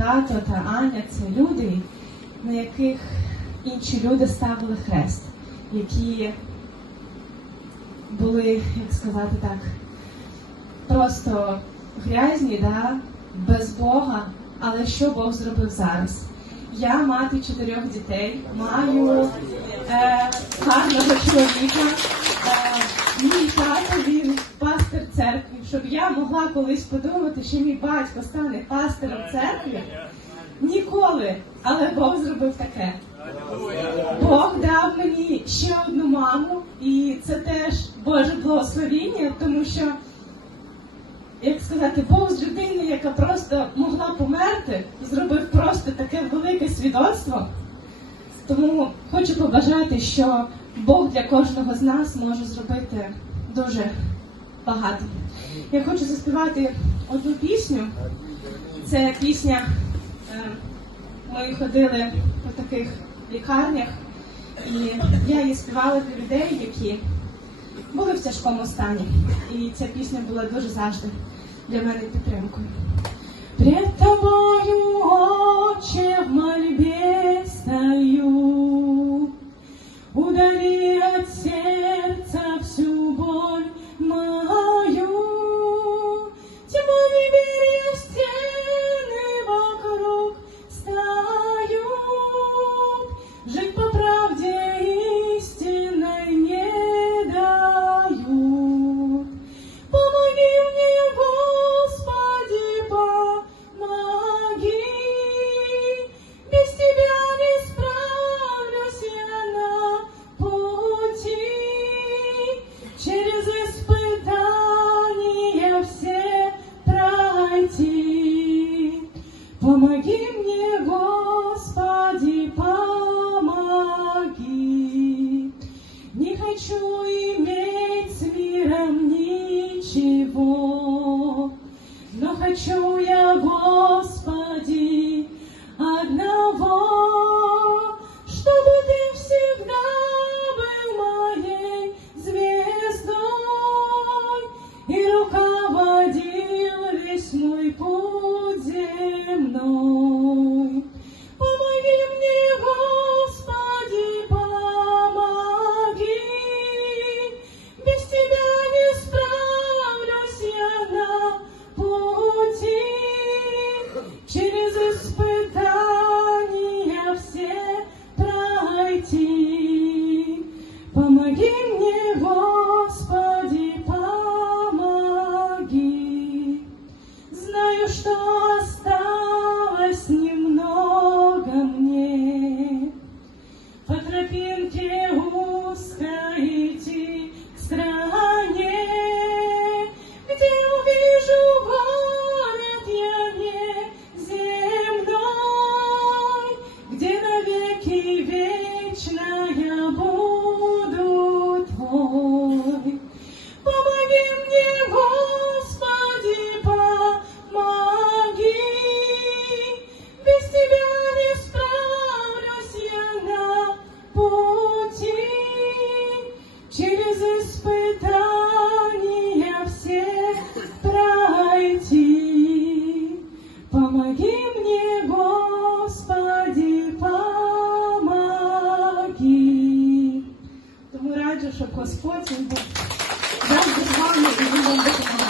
тато та Аня – це люди, на яких інші люди ставили хрест, які були, як сказати так, просто грязні, да? Без Бога. Але що Бог зробив зараз? Я мати 4 дітей, маю гарного чоловіка, мій тато, він пастир церкви. Щоб я могла колись подумати, що мій батько стане пастиром церкви, ніколи. Але Бог зробив таке. Бог дав мені ще одну маму, і це теж Боже благословіння, тому що, як сказати, Бог з людини, яка просто могла померти, зробив просто таке велике свідоцтво. Тому хочу побажати, що Бог для кожного з нас може зробити дуже багато. Я хочу заспівати одну пісню. Це пісня, ми ходили по таких лікарнях, і я її співала для людей, які були в тяжкому стані. І ця пісня була дуже завжди для мене підтримкою. Пред тобою, Отче, в мольбе стою, удали от сердца всю боль мою, тьму не бери, стены вокруг стою, жить по правде истинной не дают. Помоги мне, Господи, помоги, без Тебя не справлюсь я на пути, через испытания все пройти. Помоги мне, Господи, помоги. Не хочу иметь с миром ничего, но хочу я, Господи, одного, чтобы Ты всегда был моей звездой и руководил весь мой путь земной. Помоги мне, Господи, помоги, без Тебя не справлюсь я на пути, через испытания все пройти. Помоги мне, Господи, помоги. Знаю, что осталось немного мне, по тропинке узкой идти к стране, где увижу город я неземной, где навеки вечно я буду Твой. Помоги мне, Господи, помоги, без Тебя не справлюсь я на пути, через испытания все пройти. Помоги мне, Господи, помоги. Тому раджу, щоб Господь Він був завжди з вами і Він вам допомагає.